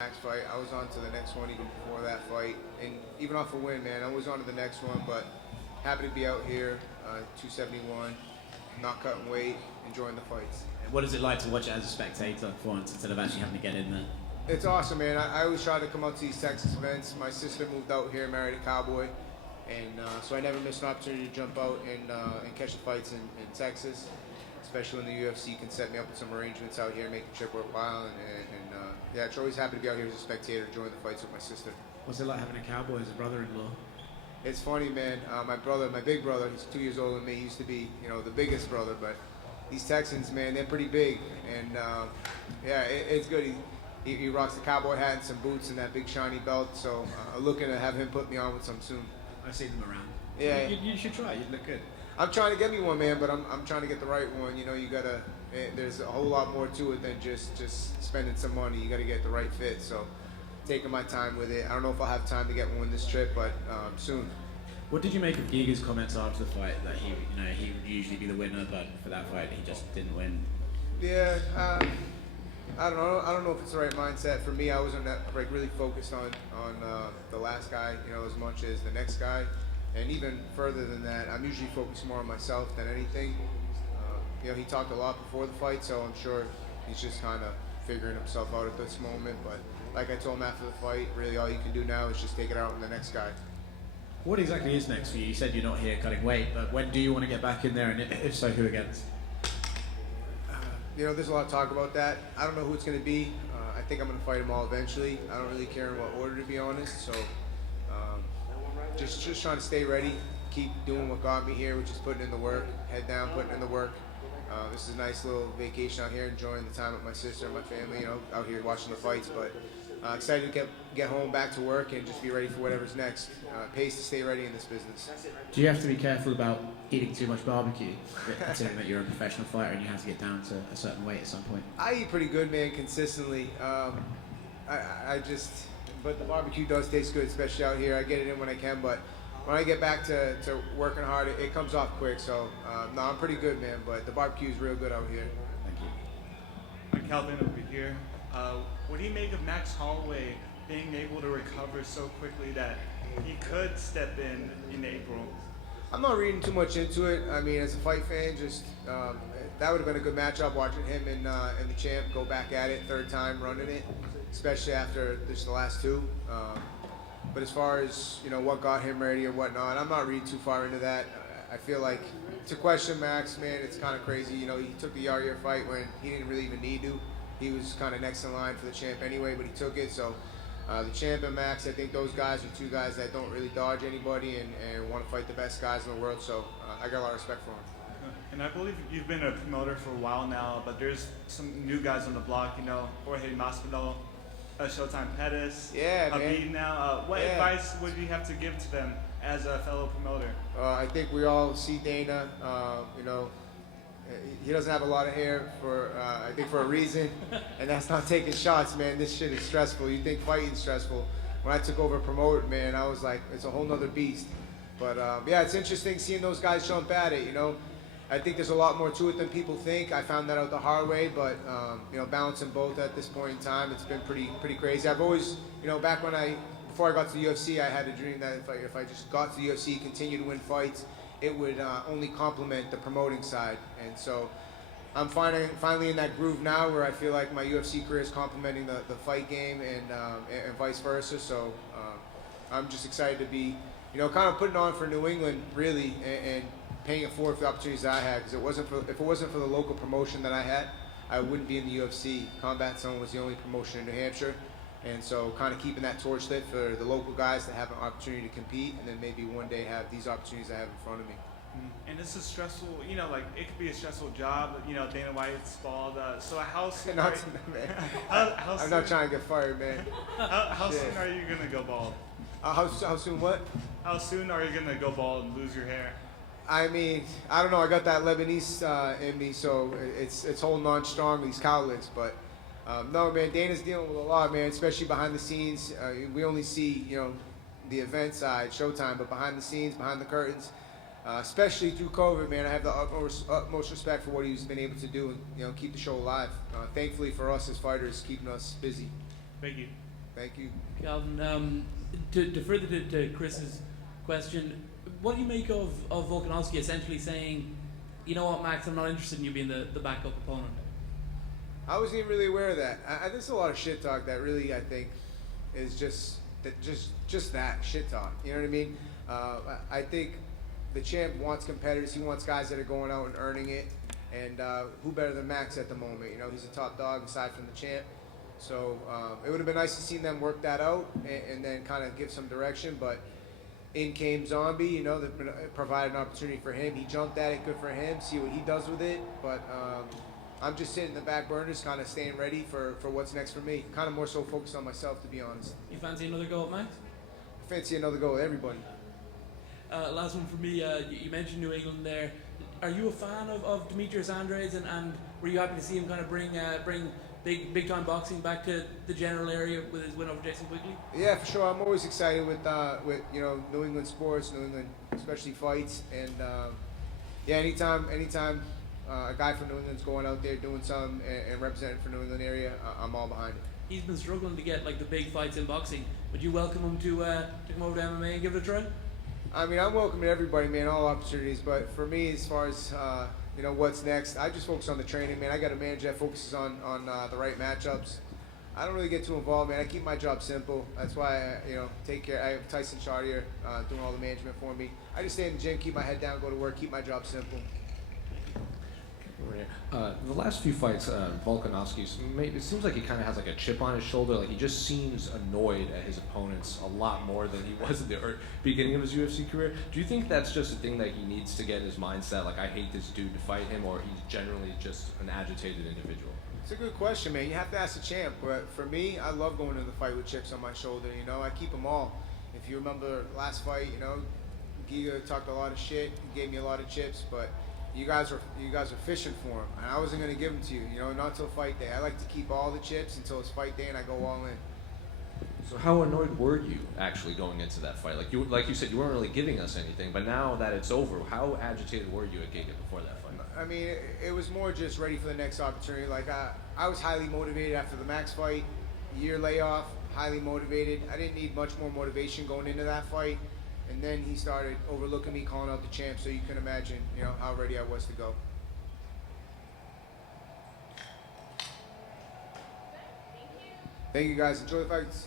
Max fight. I was on to the next one even before that fight, and even off a win, man. I was on to the next one, but happy to be out here, 271, not cutting weight, enjoying the fights. What is it like to watch it as a spectator for once instead of actually having to get in there? It's awesome, man. I always try to come out to these Texas events. My sister moved out here, married a cowboy, and so I never missed an opportunity to jump out and catch the fights in Texas, especially when the UFC can set me up with some arrangements out here, make the trip worthwhile. Yeah, it's always happy to be out here as a spectator, enjoying the fights with my sister. What's it like having a cowboy as a brother-in-law? It's funny, man. My brother, my big brother, he's 2 years older than me. He used to be, the biggest brother, but these Texans, man, they're pretty big, and yeah, it's good. He rocks the cowboy hat and some boots and that big shiny belt. So looking to have him put me on with some soon. I've seen them around. Yeah, you should try. You'd look good. I'm trying to get me one, man, but I'm trying to get the right one. You gotta. There's a whole lot more to it than just spending some money. You gotta get the right fit. So taking my time with it. I don't know if I'll have time to get one this trip, but soon. What did you make of Giga's comments after the fight that he would usually be the winner, but for that fight he just didn't win? Yeah, I don't know. I don't know if it's the right mindset for me. I wasn't really focused on the last guy, as much as the next guy, and even further than that. I'm usually focused more on myself than anything. He talked a lot before the fight, so I'm sure he's just kind of figuring himself out at this moment. But like I told him after the fight, really all you can do now is just take it out on the next guy. What exactly is next for you? You said you're not here cutting weight, but when do you want to get back in there, and if so, who against? There's a lot of talk about that. I don't know who it's going to be. I think I'm going to fight them all eventually. I don't really care in what order, to be honest. So just trying to stay ready, keep doing what got me here, which is putting in the work, head down, putting in the work. This is a nice little vacation out here, enjoying the time with my sister and my family, out here watching the fights. But excited to get home, back to work, and just be ready for whatever's next. Pays to stay ready in this business. Do you have to be careful about eating too much barbecue, considering that you're a professional fighter and you have to get down to a certain weight at some point? I eat pretty good, man, consistently. But the barbecue does taste good, especially out here. I get it in when I can, but when I get back to working hard, it comes off quick. So, no, I'm pretty good, man, but the barbecue is real good out here. Thank you. I'm Calvin over here. What do you make of Max Holloway being able to recover so quickly that he could step in April? I'm not reading too much into it. I mean, as a fight fan, just that would have been a good matchup, watching him and the champ go back at it, third time running it, especially after just the last two. But as far as what got him ready or whatnot, I'm not reading too far into that. I feel like to question Max, man, it's kind of crazy. He took the Yair fight when he didn't really even need to. He was kind of next in line for the champ anyway, but he took it. So the champ and Max, I think those guys are two guys that don't really dodge anybody and want to fight the best guys in the world. So I got a lot of respect for him. And I believe you've been a promoter for a while now, but there's some new guys on the block, Jorge Masvidal, Showtime Pettis, Yeah, man. Habib now. What advice would you have to give to them as a fellow promoter? I think we all see Dana, he doesn't have a lot of hair I think for a reason, and that's not taking shots, man. This shit is stressful. You think fighting's stressful. When I took over promote, man, I was like, it's a whole nother beast. But yeah, it's interesting seeing those guys jump at it, I think there's a lot more to it than people think. I found that out the hard way, but balancing both at this point in time, it's been pretty crazy. I've always, back before I got to the UFC, I had a dream that if I just got to the UFC, continue to win fights, it would only complement the promoting side. And so I'm finally in that groove now where I feel like my UFC career is complementing the fight game and vice versa. So I'm just excited to be, kind of putting on for New England, really, and paying it forward for the opportunities that I had. Because if it wasn't for the local promotion that I had, I wouldn't be in the UFC. Combat Zone was the only promotion in New Hampshire. And so kind of keeping that torch lit for the local guys to have an opportunity to compete, and then maybe one day have these opportunities I have in front of me. And it's a stressful, it could be a stressful job. Dana White's bald. So how soon? Man, how I'm not trying to get fired, man. How soon are you gonna go bald? How soon what? How soon are you gonna go bald and lose your hair? I mean, I don't know. I got that Lebanese in me, so it's holding on strong, these cowlicks. But no, man, Dana's dealing with a lot, man, especially behind the scenes. We only see, the event side, Showtime, but behind the scenes, behind the curtains, especially through COVID, man, I have the utmost respect for what he's been able to do and, keep the show alive. Thankfully for us as fighters, keeping us busy. Thank you. Thank you. Calvin, to further to Chris's question, what do you make of Volkanovski essentially saying, you know what, Max, I'm not interested in you being the backup opponent? I wasn't even really aware of that. There's a lot of shit talk that really, I think, is just that shit talk. You know what I mean? I think the champ wants competitors. He wants guys that are going out and earning it. And who better than Max at the moment? You know, he's a top dog aside from the champ. So it would have been nice to see them work that out and then kind of give some direction. But in came Zombie, you know, that provided an opportunity for him. He jumped at it, good for him. See what he does with it. But I'm just sitting in the back burners, kind of staying ready for what's next for me. Kind of more so focused on myself, to be honest. You fancy another go at Max? I fancy another go with everybody. Last one for me. You mentioned New England there. Are you a fan of Demetrius Andrade, and were you happy to see him kind of bring big time boxing back to the general area with his win over Jason Quigley? Yeah, for sure. I'm always excited with you know, New England sports, New England especially fights, and yeah, anytime a guy from New England's going out there doing something and representing for New England area, I'm all behind it. He's been struggling to get like the big fights in boxing. Would you welcome him to come over to MMA and give it a try? I mean, I'm welcoming everybody, man, all opportunities. But for me, as far as you know, what's next, I just focus on the training, man. I got a manager that focuses on the right matchups. I don't really get too involved, man. I keep my job simple. That's why I, you know, take care. I have Tyson Chartier doing all the management for me. I just stay in the gym, keep my head down, go to work, keep my job simple. The last few fights, Volkanovski's, it seems like he kind of has like a chip on his shoulder. Like he just seems annoyed at his opponents a lot more than he was at the beginning of his UFC career. Do you think that's just a thing that he needs to get in his mindset? Like, I hate this dude to fight him, or he's generally just an agitated individual? It's a good question, man. You have to ask the champ. But for me, I love going to the fight with chips on my shoulder. You know, I keep them all. If you remember last fight, you know, Giga talked a lot of shit. He gave me a lot of chips, but you guys are fishing for him, and I wasn't gonna give them to you. You know, not till fight day. I like to keep all the chips until it's fight day, and I go all in. So how annoyed were you actually going into that fight? Like you said, you weren't really giving us anything, but now that it's over, how agitated were you at Giga before that fight? I mean, it was more just ready for the next opportunity. Like I was highly motivated after the Max fight, year layoff, highly motivated. I didn't need much more motivation going into that fight. And then he started overlooking me, calling out the champ, so you can imagine, you know, how ready I was to go. Thank you, guys. Enjoy the fights.